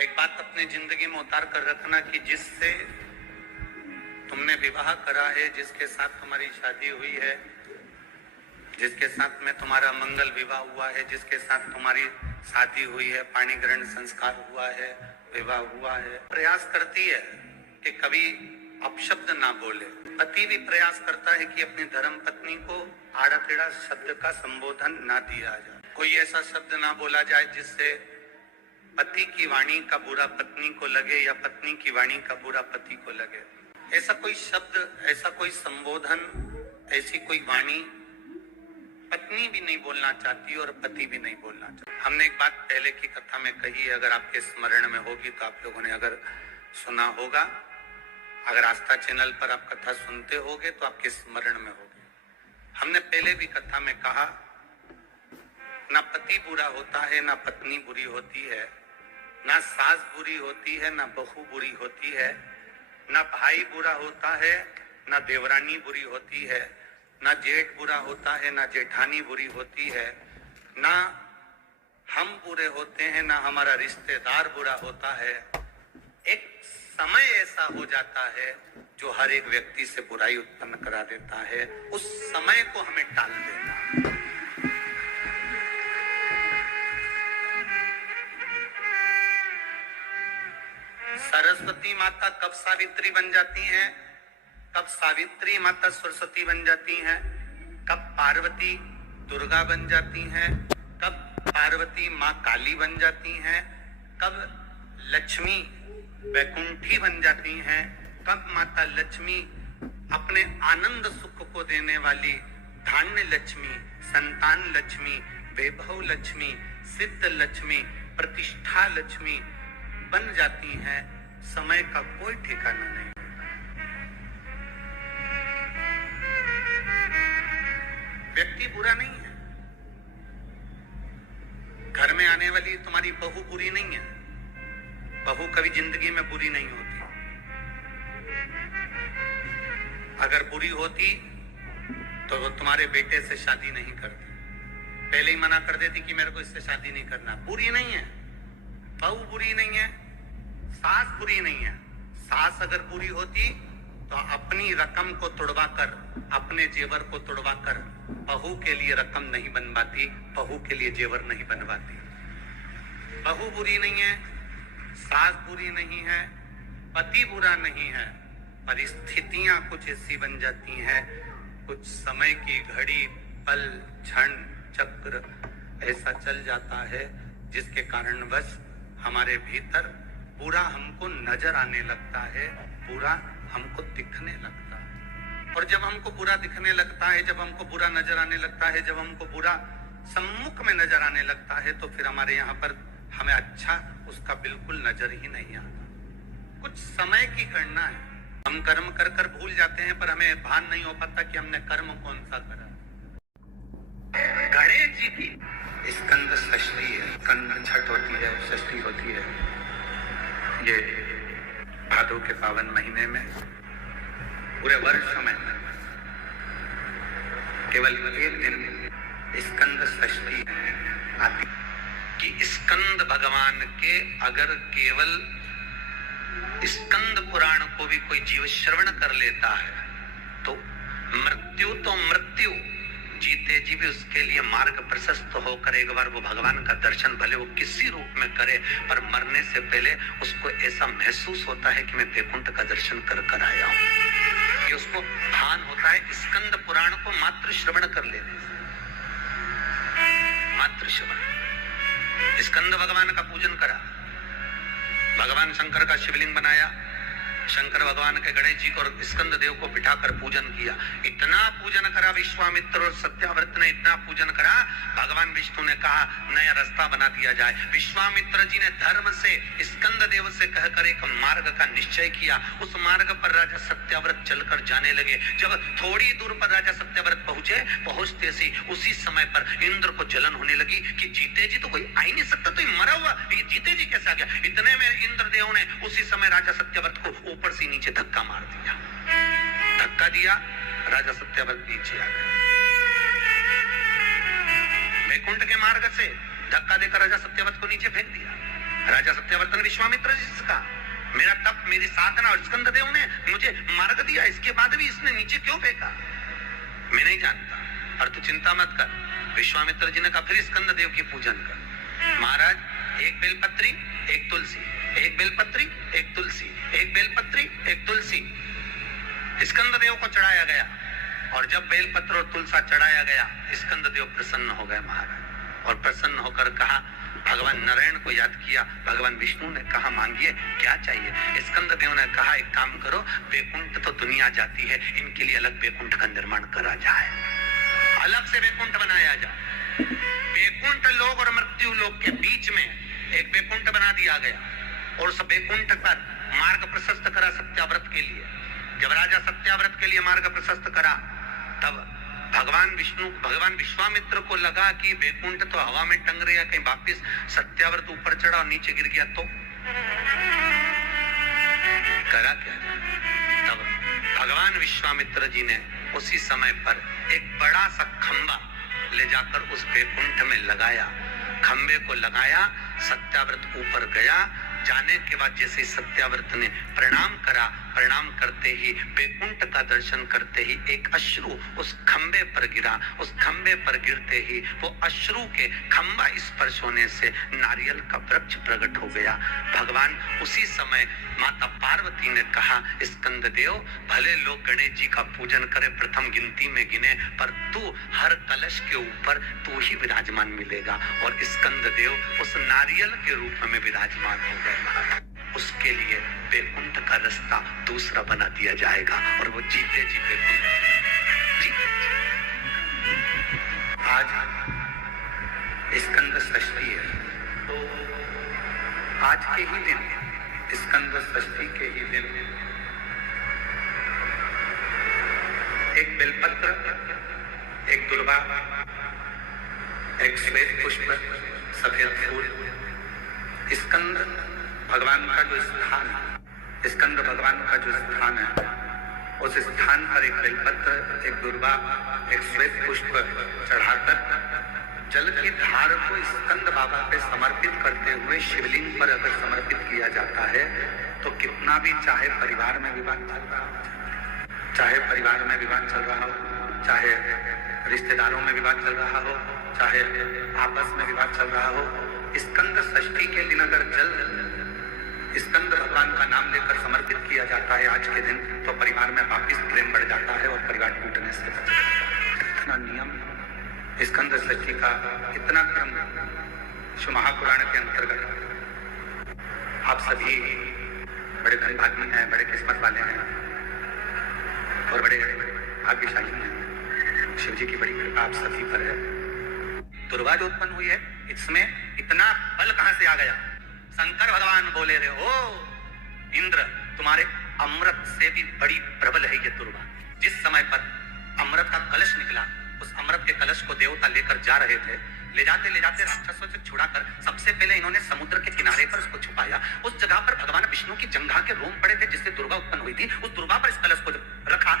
एक बात अपनी जिंदगी में उतार कर रखना कि जिससे तुमने विवाह करा है, जिसके साथ तुम्हारी शादी हुई है, जिसके साथ में तुम्हारा मंगल विवाह हुआ है, जिसके साथ तुम्हारी शादी हुई है, पाणी ग्रहण संस्कार हुआ है, विवाह हुआ है, प्रयास करती है कि कभी अपशब्द ना बोले। पति भी प्रयास करता है कि अपनी धर्म पत्नी को आड़ा टेढ़ा शब्द का संबोधन ना दिया जाए, कोई ऐसा शब्द ना बोला जाए जिससे पति की वाणी का बुरा पत्नी को लगे या पत्नी की वाणी का बुरा पति को लगे। ऐसा कोई शब्द, ऐसा कोई संबोधन, ऐसी कोई वाणी पत्नी भी नहीं बोलना चाहती और पति भी नहीं बोलना चाहता। हमने एक बात पहले की कथा में कही है, अगर आपके स्मरण में होगी तो आप लोगों ने अगर सुना होगा, अगर आस्था चैनल पर आप कथा सुनते होगे तो आपके स्मरण में होगी। हमने पहले भी कथा में कहा, ना पति बुरा होता है, ना पत्नी बुरी होती है, ना सास बुरी होती है, ना बहू बुरी होती है, ना भाई बुरा होता है, ना देवरानी बुरी होती है, ना जेठ बुरा होता है, ना जेठानी बुरी होती है, ना हम बुरे होते हैं, ना हमारा रिश्तेदार बुरा होता है। एक समय ऐसा हो जाता है जो हर एक व्यक्ति से बुराई उत्पन्न करा देता है, उस समय को हमें टाल देना है। सरस्वती माता कब सावित्री बन जाती हैं, कब सावित्री माता सरस्वती बन जाती हैं, कब पार्वती दुर्गा बन जाती हैं, कब पार्वती माँ काली बन जाती हैं, कब लक्ष्मी वैकुंठी बन जाती हैं, कब माता लक्ष्मी अपने आनंद सुख को देने वाली धान्य लक्ष्मी, संतान लक्ष्मी, वैभव लक्ष्मी, सिद्ध लक्ष्मी, प्रतिष्ठा लक्ष्मी बन जाती हैं, समय का कोई ठिकाना नहीं। व्यक्ति बुरा नहीं है, घर में आने वाली तुम्हारी बहू बुरी नहीं है, बहू कभी जिंदगी में बुरी नहीं होती। अगर बुरी होती तो वो तुम्हारे बेटे से शादी नहीं करती, पहले ही मना कर देती कि मेरे को इससे शादी नहीं करना। बुरी नहीं है, बहू बुरी नहीं है, सास बुरी नहीं है। सास अगर बुरी होती तो अपनी रकम को तुड़वा कर, अपने जेवर को तुड़वा कर बहू के लिए रकम नहीं बनवाती, बहू के लिए जेवर नहीं बनवाती। बहू बुरी नहीं है, सास बुरी नहीं है, पति बुरा नहीं है, परिस्थितियां कुछ ऐसी बन जाती हैं, कुछ समय की घड़ी, पल, क्षण, चक्र ऐसा चल जाता है जिसके कारणवश हमारे भीतर बुरा हमको नजर आने लगता है, बुरा हमको दिखने लगता है। और जब हमको बुरा दिखने लगता है, जब हमको बुरा नजर आने लगता है, जब हमको बुरा सम्मुख में नजर आने लगता है, तो फिर हमारे यहाँ पर हमें अच्छा उसका बिल्कुल नजर ही नहीं आता। कुछ समय की गणना है, हम कर्म कर कर भूल जाते हैं, पर हमें भान नहीं हो पाता कि हमने कर्म कौन सा करा। गणेश जी की स्कंद षष्ठी है, स्कंद छठ होती है, षष्ठी होती है। ये भादो के पावन महीने में पूरे वर्ष में केवल एक दिन स्कंद षष्ठी आती कि स्कंद भगवान के अगर केवल स्कंद पुराण को भी कोई जीव श्रवण कर लेता है तो मृत्यु तो मृत्यु, जीते जी भी उसके लिए मार्ग प्रशस्त होकर एक बार वो भगवान का दर्शन भले वो किसी रूप में करे, पर मरने से पहले उसको ऐसा महसूस होता है कि मैं वैकुंठ का दर्शन कर कर आया हूं। ये उसको भान होता है स्कंद पुराण को मात्र श्रवण कर लेने से। मात्र श्रवण, स्कंद भगवान का पूजन करा, भगवान शंकर का शिवलिंग बनाया, शंकर भगवान के गणेश जी को और स्कंद देव को बिठाकर पूजन किया। इतना पूजन करा विश्वामित्र और सत्याव्रत ने, इतना पूजन करा, भगवान विष्णु ने कहा नया रास्ता बना दिया जाए। विश्वामित्र जी ने धर्म से स्कंद देव से कहकर एक मार्ग का निश्चय किया। उस मार्ग पर राजा सत्याव्रत चलकर जाने लगे। जब थोड़ी दूर पर राजा सत्याव्रत पहुंचते सी उसी समय पर इंद्र को जलन होने लगी कि जीते जी तो कोई आ ही नहीं सकता, तो ये मरा हुआ ये जीते जी कैसे आ गया। इतने में इंद्रदेव ने उसी समय राजा सत्याव्रत को ऊपर से नीचे धक्का मार दिया। धक्का दिया, राजा सत्याव्रत नीचे आ गया। वैकुंठ के मार्ग से धक्का देकर राजा सत्याव्रत को नीचे फेंक दिया। राजा सत्याव्रत ने विश्वामित्र जी से कहा, मेरा तप, मेरी साधना और स्कंददेव ने मुझे मार्ग दिया, इसके बाद भी इसने नीचे क्यों फेंका? मैं नहीं जानता, और तू चिंता मत कर। विश्वामित्र जी ने कहा, फिर स्कंददेव की पूजन कर। महाराज, एक बेलपत्री, एक तुलसी, एक बेलपत्री, एक तुलसी, एक बेलपत्री, एक तुलसी स्कंददेव को चढ़ाया गया। और जब बेलपत्र और तुलसा चढ़ाया गया, स्कंददेव प्रसन्न हो गए महाराज, और प्रसन्न होकर कहा, भगवान नारायण को याद किया। भगवान विष्णु ने कहा, मांगिए क्या चाहिए? स्कंददेव ने कहा, एक काम करो, वैकुंठ तो दुनिया जाती है, इनके लिए अलग वैकुंठ का निर्माण करा जाए, अलग से वैकुंठ बनाया जाए। वैकुंठ लोक और मृत्यु लोक के बीच में एक वैकुंठ बना दिया गया, और उस वैकुंठ पर मार्ग प्रशस्त करा सत्याव्रत के लिए। जब राजा सत्याव्रत के लिए मार्ग प्रशस्त करा, तब भगवान विश्वामित्र को लगा कि वैकुंठ तो हवा में टंग रहा है, कहीं वापिस सत्याव्रत ऊपर चढ़ा और नीचे गिर गया तो करा क्या? तब भगवान विश्वामित्र जी ने उसी समय पर एक बड़ा सा खंबा ले जाकर उस वैकुंठ में लगाया। खंबे को लगाया, सत्याव्रत ऊपर गया। जाने के बाद जैसे सत्याव्रत ने प्रणाम करा, प्रणाम करते ही, वैकुंठ का दर्शन करते ही एक अश्रु उस खंबे पर गिरा। उस खंबे पर गिरते ही वो अश्रु के खंबा स्पर्श होने से नारियल का वृक्ष प्रकट हो गया। भगवान उसी समय माता पार्वती ने कहा, स्कंददेव, भले लोग गणेश जी का पूजन करे, प्रथम गिनती में गिने, पर तू हर कलश के ऊपर तू ही विराजमान मिलेगा। और स्कंददेव उस नारियल के रूप में विराजमान हो गए। उसके लिए वैकुंठ का रास्ता दूसरा बना दिया जाएगा, और वो जीते जी वैकुंठ जीते। आज स्कंद षष्ठी है, तो आज के ही दिन, स्कंद षष्ठी के ही दिन, एक बेलपत्र, एक दुर्वा, एक श्वेत पुष्प, सफेद फूल, स्कंद भगवान का जो स्थान है, स्कंद भगवान का जो स्थान है, उस स्थान पर एक बेलपत्र, एक दुर्वा, एक श्वेत पुष्प चढ़ाकर जल की धार को स्कंद बाबा पे समर्पित करते हुए शिवलिंग पर अगर समर्पित किया जाता है, तो कितना भी, चाहे परिवार में विवाद चल रहा हो, चाहे परिवार में विवाद चल रहा हो, चाहे रिश्तेदारों में विवाद चल रहा हो, चाहे आपस में विवाद चल रहा हो, स्कंद षष्ठी के दिन अगर जल स्कंद भगवान का नाम लेकर समर्पित किया जाता है आज के दिन, तो परिवार में वापिस प्रेम बढ़ जाता है और परिवार टूटने से बचता है। इतना नियम स्कंद षष्ठी का, इतना क्रम शिव महापुराण के अंतर्गत। आप सभी बड़े धनभागी हैं, बड़े किस्मत वाले हैं और बड़े भाग्यशाली हैं। शिव जी की बड़ी कृपा आप सभी पर है। दुर्वा जो उत्पन्न हुई है, इसमें इतना बल कहां से आ गया? शंकर भगवान बोले रहे, ओ इंद्र, तुम्हारे अमृत से भी बड़ी प्रबल है ये दुर्वा। जिस समय पर अमृत का कलश निकला, उस अमृत के कलश को देवता लेकर जा रहे थे, ले जाते राक्षसों से छुड़ाकर सबसे पहले इन्होंने समुद्र के किनारे पर उसको छुपाया। उस जगह पर भगवान विष्णु की जंघा के रोम पड़े थे, जिससे दुर्वा उत्पन्न हुई थी। उस दुर्वा पर इस कलश को रखा।